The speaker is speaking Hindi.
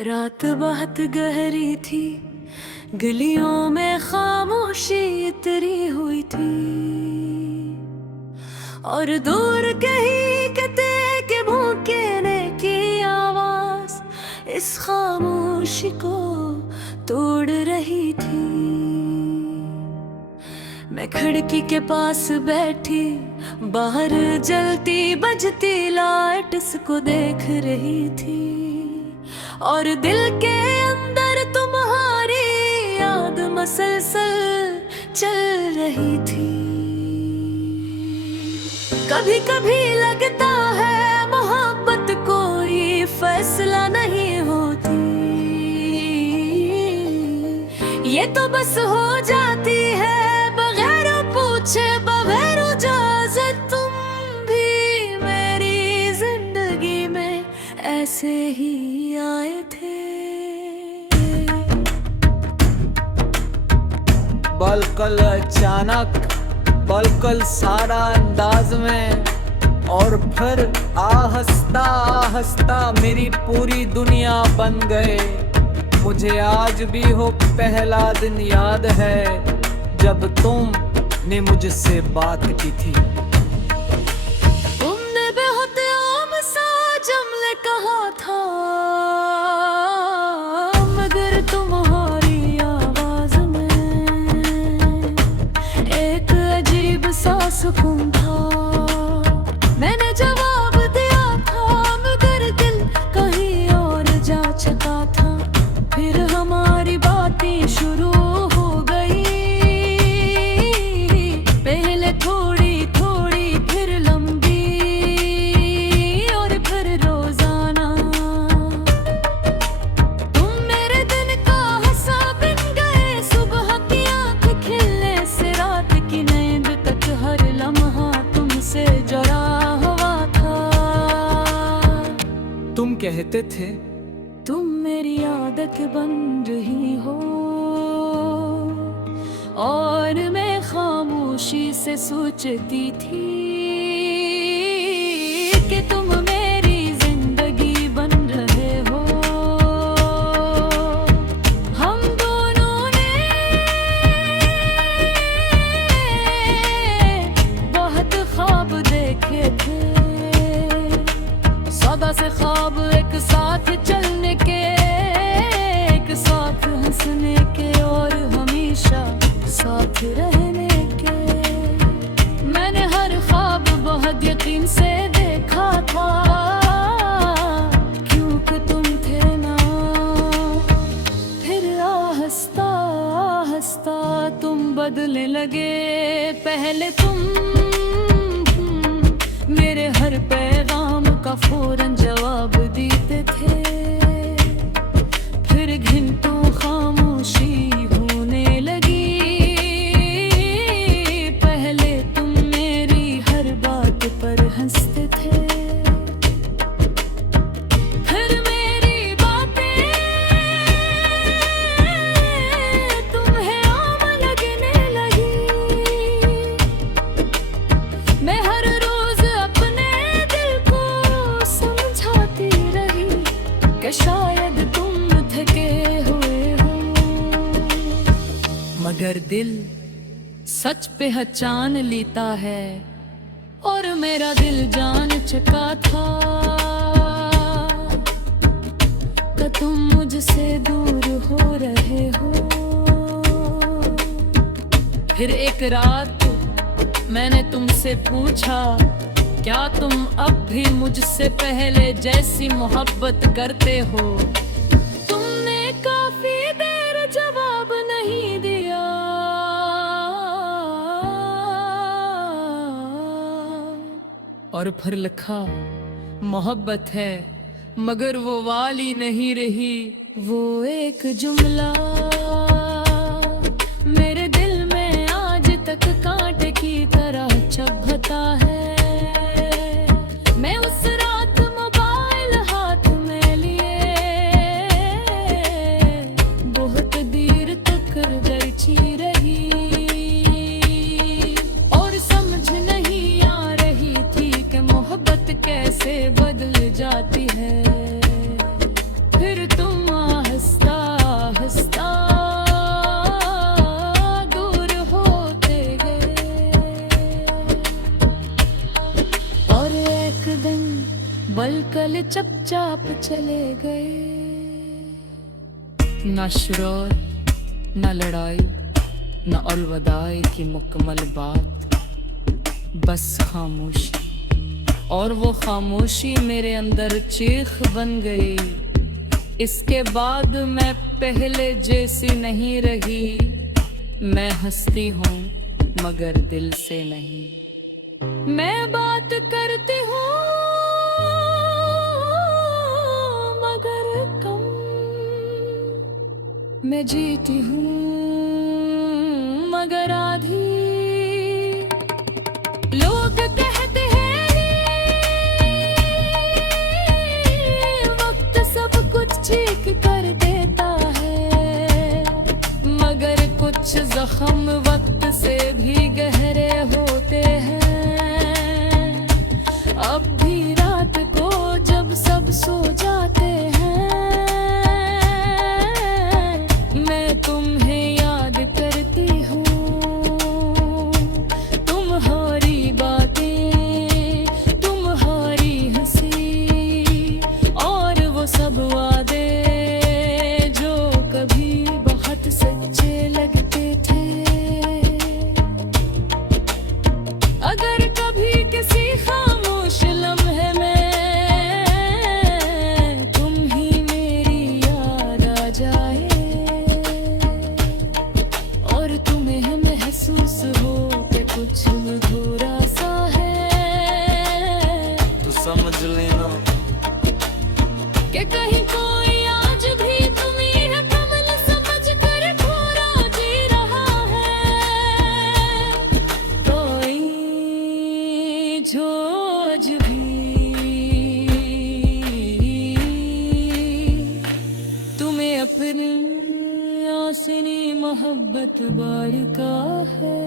रात बहुत गहरी थी, गलियों में खामोशी इतरी हुई थी, और दूर कहीं कते के भौंकने की आवाज इस खामोशी को तोड़ रही थी। मैं खिड़की के पास बैठी बाहर जलती बजती लाइट्स को देख रही थी, और दिल के अंदर तुम्हारी याद मसलसल चल रही थी। कभी कभी लगता है मोहब्बत कोई फैसला नहीं होती, ये तो बस हो जाती है बगैर पूछे बगैर इजाजत। तुम भी मेरी जिंदगी में ऐसे ही आए थे। बलकल अचानक, बलकल सारा अंदाज में, और फिर आहिस्ता आहिस्ता मेरी पूरी दुनिया बन गए। मुझे आज भी वो पहला दिन याद है जब तुमने मुझसे बात की थी। तुमने बहुत आम सा जुमले कहा था, मगर तुम्हारी आवाज में एक अजीब सा सुकून था। मैंने जवाब दिया था मगर दिल कहीं और जा चुका था। फिर हमारी बातें शुरू हो गई, पहले थोड़ी थोड़ी फिर लंबी और फिर रोजाना। तुम मेरे दिन का हिस्सा बन गए, सुबह की आँख खिलने से रात की नींद तक हर लम्हा तुमसे जुड़ा हुआ था। तुम कहते थे तुम मेरी आदत बन रही हो, और मैं खामोशी से सोचती थी कि तुम मेरी जिंदगी बन रहे हो। हम दोनों ने बहुत ख्वाब देखे थे, सदा से ख्वाब एक साथ चलने के, एक साथ हंसने के और हमेशा साथ रहने के। मैंने हर ख्वाब बहुत यकीन से देखा था, क्योंकि तुम थे ना। फिर आहिस्ता आहिस्ता तुम बदलने लगे। पहले तुम मेरे हर पैगाम का फौरन जवाब देते थे, फिर घंटों खामोशी होने लगी। पहले तुम मेरी हर बात पर हंसते थे, फिर मेरी बातें तुम्हें आम लगने लगी। मैं हर रोज अपने दिल को समझाती रही कि शायद तुम थके हुए हो, मगर दिल सच पहचान लेता है, और मेरा दिल जान चुका था कि तुम मुझसे दूर हो रहे हो। फिर एक रात मैंने तुमसे पूछा, क्या तुम अब भी मुझसे पहले जैसी मोहब्बत करते हो? तुमने काफी देर जवाब नहीं दिया, और फिर लिखा, मोहब्बत है मगर वो वाली नहीं रही। वो एक जुमला मेरे दिल में आज तक कांटे की तरह चुभता है। मैं उस रात मोबाइल हाथ में लिए बहुत देर तक गरची रही, और समझ नहीं आ रही थी कि मोहब्बत कैसे बदल जाती है। फिर तुम पल कल चुपचाप चले गए। ना शोर न लड़ाई न अलविदाई की मुकम्मल बात, बस खामोशी, और वो खामोशी मेरे अंदर चीख बन गई। इसके बाद मैं पहले जैसी नहीं रही, मैं हंसती हूँ मगर दिल से नहीं। मैं बात करती हूँ मगर कम, मैं जीती हूँ मगर आधी। लोग कहते हैं वक्त सब कुछ ठीक कर देता है, मगर कुछ जख्म वक्त से भी गहरे होते हैं। अब भी रात को जब सब सो जाते हैं, मैं तुम्हें याद करती हूँ। तुम्हारी बातें, तुम्हारी हंसी, और वो सब वादे जो कभी बहुत सच्चे लगते थे। अगर कभी किसी खामोश लम्हे में तुम ही मेरी याद आ जाए, और तुम्हें महसूस हो कि कुछ अधूरा सा है, तो समझ लेना कि कहीं कोई आज भी तुम्हें कमल समझ कर खोरा जी रहा है। कोई जो आज भी तुम्हें अपनी आसनी मोहब्बत बार का है।